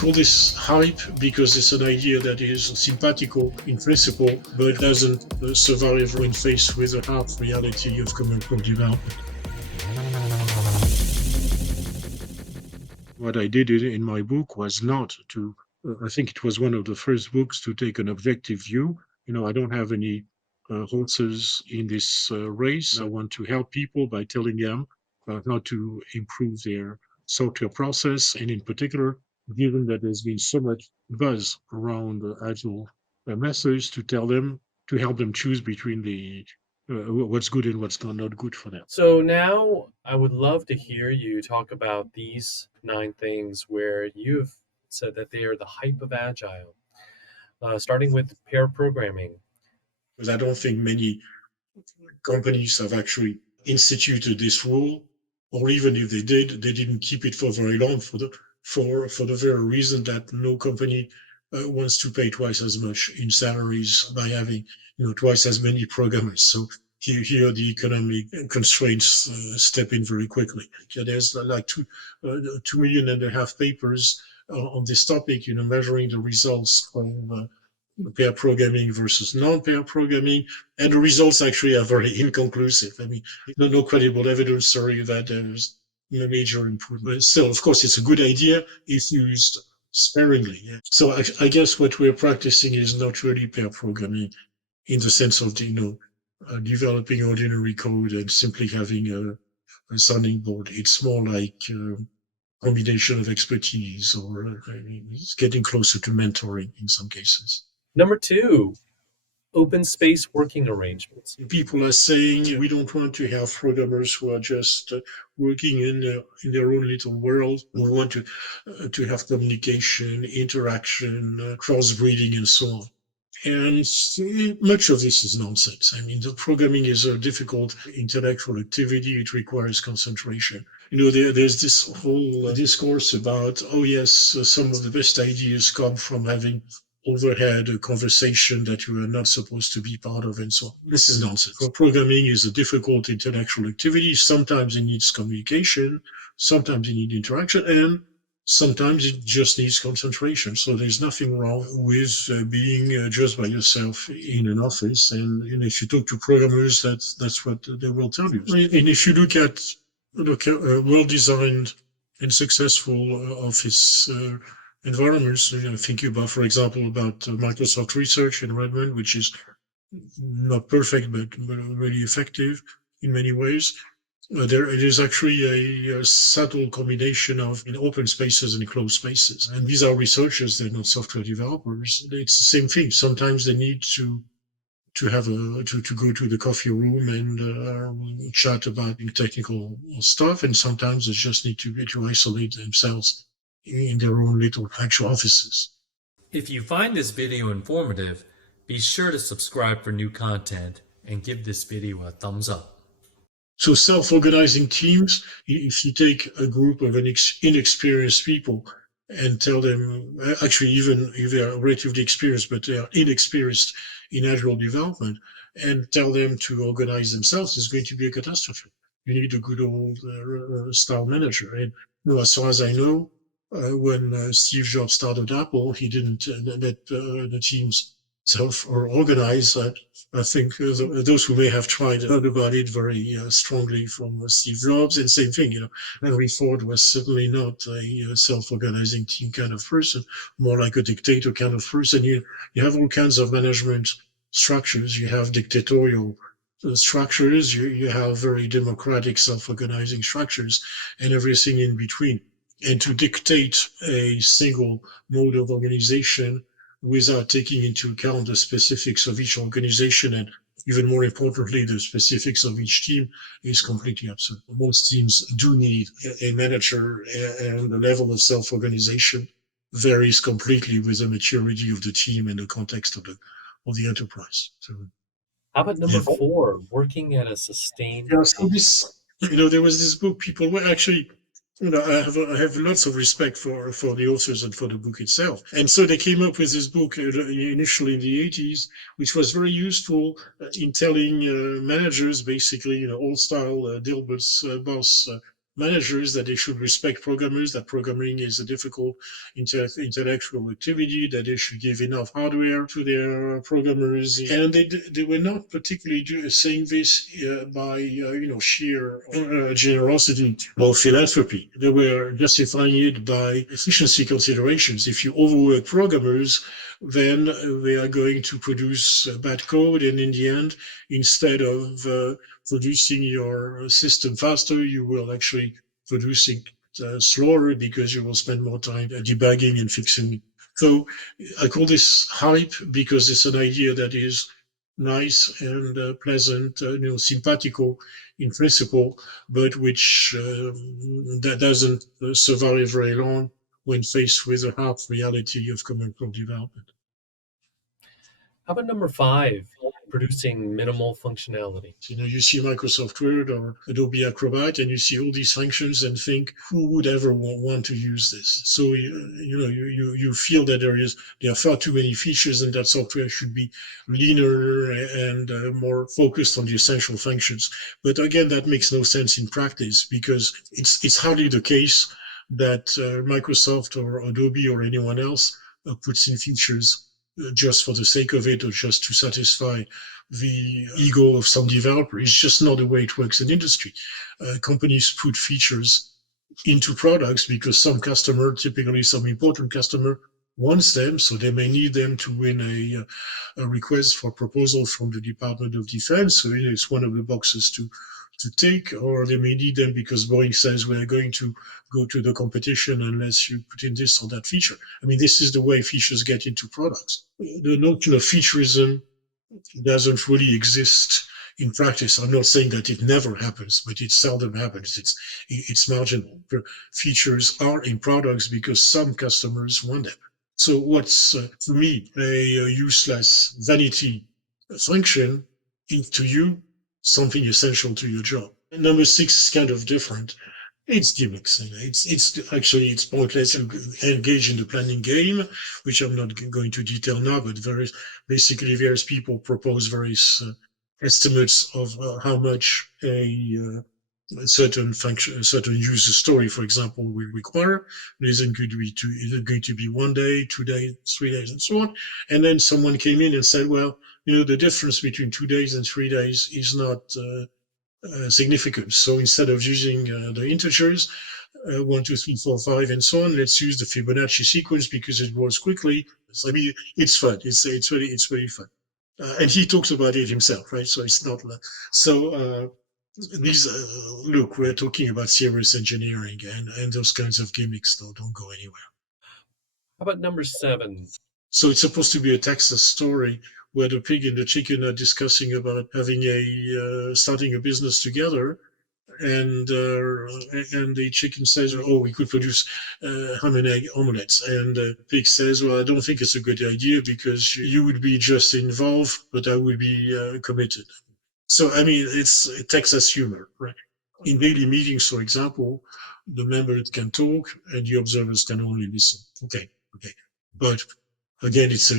call this hype because it's an idea that is simpatico in principle, but doesn't survive when faced with the hard reality of commercial development. What I did in my book was not to, I think it was one of the first books to take an objective view. I don't have any horses in this race. I want to help people by telling them how to improve their software process. And in particular, given that there's been so much buzz around Agile methods, to help them choose between what's good and what's not good for them. So now I would love to hear you talk about these 9 things where you've said that they are the hype of Agile, starting with pair programming. Because I don't think many companies have actually instituted this rule, or even if they did, they didn't keep it for very long for the very reason that no company wants to pay twice as much in salaries by having twice as many programmers. So here the economic constraints step in very quickly. There's like 2.5 million papers on this topic, measuring the results of pair programming versus non-pair programming, and the results actually are very inconclusive. I mean, no credible evidence, sorry, that there's a major improvement. Still, of course, it's a good idea if used sparingly. Yeah. So I guess what we're practicing is not really pair programming in the sense of developing ordinary code and simply having a sounding board. It's more like combination of expertise, or it's getting closer to mentoring in some cases. Number 2, open space working arrangements. People are saying we don't want to have programmers who are just working in their own little world. We want to have communication, interaction, crossbreeding, and so on. And much of this is nonsense. I mean, the programming is a difficult intellectual activity. It requires concentration. There's this whole discourse about, oh yes, some of the best ideas come from having overheard a conversation that you are not supposed to be part of, and so on. This is nonsense. Programming is a difficult intellectual activity. Sometimes it needs communication, sometimes it needs interaction, and sometimes it just needs concentration. So there's nothing wrong with being just by yourself in an office. And if you talk to programmers, that's what they will tell you. And if you look at well-designed and successful office environments, thinking about, for example, about Microsoft Research in Redmond, which is not perfect, but really effective in many ways. There it is actually a subtle combination of open spaces and closed spaces. And these are researchers, they're not software developers. It's the same thing. Sometimes they need to go to the coffee room and chat about technical stuff, and sometimes they just need to isolate themselves in their own little actual offices. If you find this video informative, be sure to subscribe for new content and give this video a thumbs up. So self-organizing teams, if you take a group of inexperienced people and tell them, actually even if they are relatively experienced, but they are inexperienced in Agile development, and tell them to organize themselves, it's going to be a catastrophe. You need a good old style manager. And as far as I know, when Steve Jobs started Apple, he didn't let the teams self or organize. I think those who may have tried heard about it very strongly from Steve Jobs, and same thing, Henry Ford was certainly not a self-organizing team kind of person, more like a dictator kind of person. You have all kinds of management structures. You have dictatorial structures, you have very democratic self-organizing structures, and everything in between. And to dictate a single mode of organization without taking into account the specifics of each organization, and even more importantly, the specifics of each team, is completely absurd. Most teams do need a manager, and the level of self-organization varies completely with the maturity of the team and the context of the enterprise. So, How about number 4, working at a sustained so pace? there was this book. People were actually, I have lots of respect for the authors and for the book itself. And so they came up with this book initially in the 80s, which was very useful in telling managers, basically, old style Dilbert's boss managers that they should respect programmers, that programming is a difficult intellectual activity, that they should give enough hardware to their programmers. And they were not particularly saying this by sheer generosity or philanthropy. They were justifying it by efficiency considerations. If you overwork programmers, then they are going to produce bad code, and in the end, instead of producing your system faster, you will actually producing slower because you will spend more time debugging and fixing. So I call this hype because it's an idea that is nice and pleasant, simpatico in principle, but which that doesn't survive very long when faced with the hard reality of commercial development. How about number 5, producing minimal functionality? You see Microsoft Word or Adobe Acrobat, and you see all these functions and think, who would ever want to use this? So you feel that there are far too many features, and that software should be leaner and more focused on the essential functions. But again, that makes no sense in practice because it's hardly the case that Microsoft or Adobe or anyone else puts in features just for the sake of it or just to satisfy the ego of some developer. It's just not the way it works in industry. Companies put features into products because some customer, typically some important customer, wants them, so they may need them to win a request for proposal from the Department of Defense. So it's one of the boxes to take, or they may need them because Boeing says we're going to go to the competition unless you put in this or that feature. I mean, this is the way features get into products. The notion of featureism doesn't really exist in practice. I'm not saying that it never happens, but it seldom happens. It's marginal. Features are in products because some customers want them. So what's for me a useless vanity function to you, something essential to your job. Number 6 is kind of different. It's gimmicks. It's pointless to engage in the planning game, which I'm not going to detail now. But various people propose various estimates of how much a certain function, a certain user story, for example, will require. Is it going to be 1 day, 2 days, 3 days, and so on? And then someone came in and said, well, the difference between 2 days and 3 days is not significant. So instead of using the integers, 1, 2, 3, 4, 5, and so on, let's use the Fibonacci sequence because it works quickly. So, I mean, it's fun. It's really fun. And he talks about it himself, right? So it's not like, so these look, we're talking about serious engineering, and those kinds of gimmicks don't go anywhere. How about number 7? So it's supposed to be a Texas story where the pig and the chicken are discussing about having starting a business together, and the chicken says, "Oh, we could produce ham and egg omelets," and the pig says, "Well, I don't think it's a good idea because you would be just involved, but I would be committed." So I mean, it's Texas humor, right? In daily meetings, for example, the members can talk and the observers can only listen. Okay, but again, it's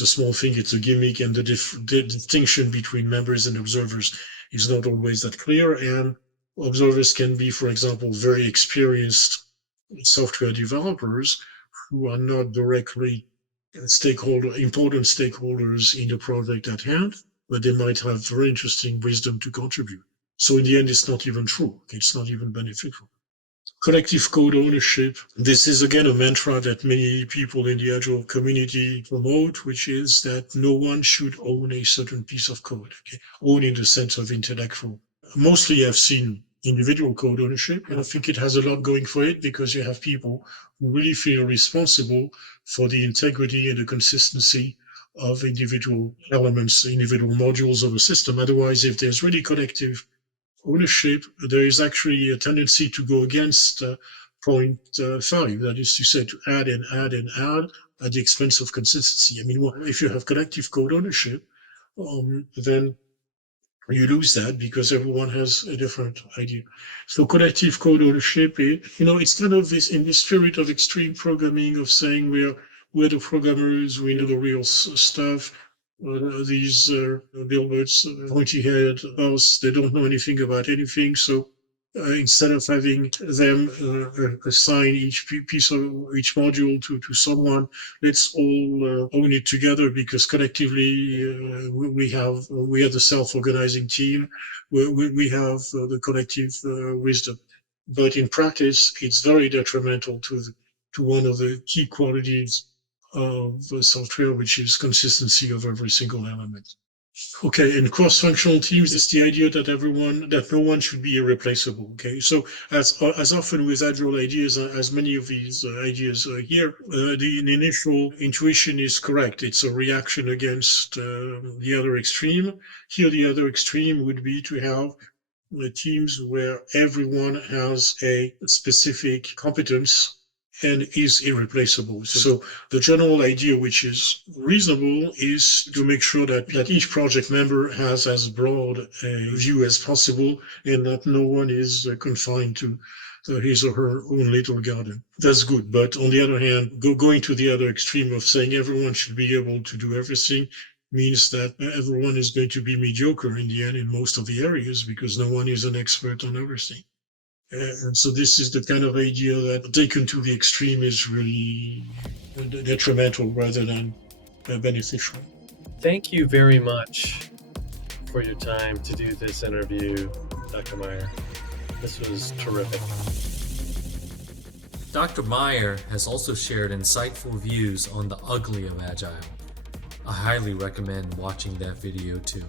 a small thing, it's a gimmick, and the distinction between members and observers is not always that clear. And observers can be, for example, very experienced software developers who are not directly important stakeholders in the project at hand, but they might have very interesting wisdom to contribute. So in the end, it's not even true. It's not even beneficial. Collective code ownership. This is again a mantra that many people in the Agile community promote, which is that no one should own a certain piece of code. Okay? Own in the sense of intellectual. Mostly I've seen individual code ownership, and I think it has a lot going for it because you have people who really feel responsible for the integrity and the consistency of individual elements, individual modules of a system. Otherwise, if there's really collective ownership, there is actually a tendency to go against point 5, that is to say, to add and add and add at the expense of consistency. I mean, if you have collective code ownership, then you lose that because everyone has a different idea. So collective code ownership, it's kind of this in the spirit of extreme programming of saying we're the programmers, we know the real stuff. These Gilberts, pointy-haired boss, they don't know anything about anything. So instead of having them assign piece of each module to someone, let's all own it together, because collectively we have the self-organizing team, we have the collective wisdom. But in practice, it's very detrimental to one of the key qualities of software, which is consistency of every single element. Okay, in cross-functional teams, it's the idea that no one should be irreplaceable. Okay, so as often with agile ideas, as many of these ideas here, the initial intuition is correct. It's a reaction against the other extreme. Here, the other extreme would be to have teams where everyone has a specific competence and is irreplaceable. So the general idea, which is reasonable, is to make sure that each project member has as broad a view as possible, and that no one is confined to his or her own little garden. That's good. But on the other hand, going to the other extreme of saying everyone should be able to do everything means that everyone is going to be mediocre in the end in most of the areas, because no one is an expert on everything. And so this is the kind of idea that, taken to the extreme, is really detrimental rather than beneficial. Thank you very much for your time to do this interview, Dr. Meyer. This was terrific. Dr. Meyer has also shared insightful views on the ugly of Agile. I highly recommend watching that video too.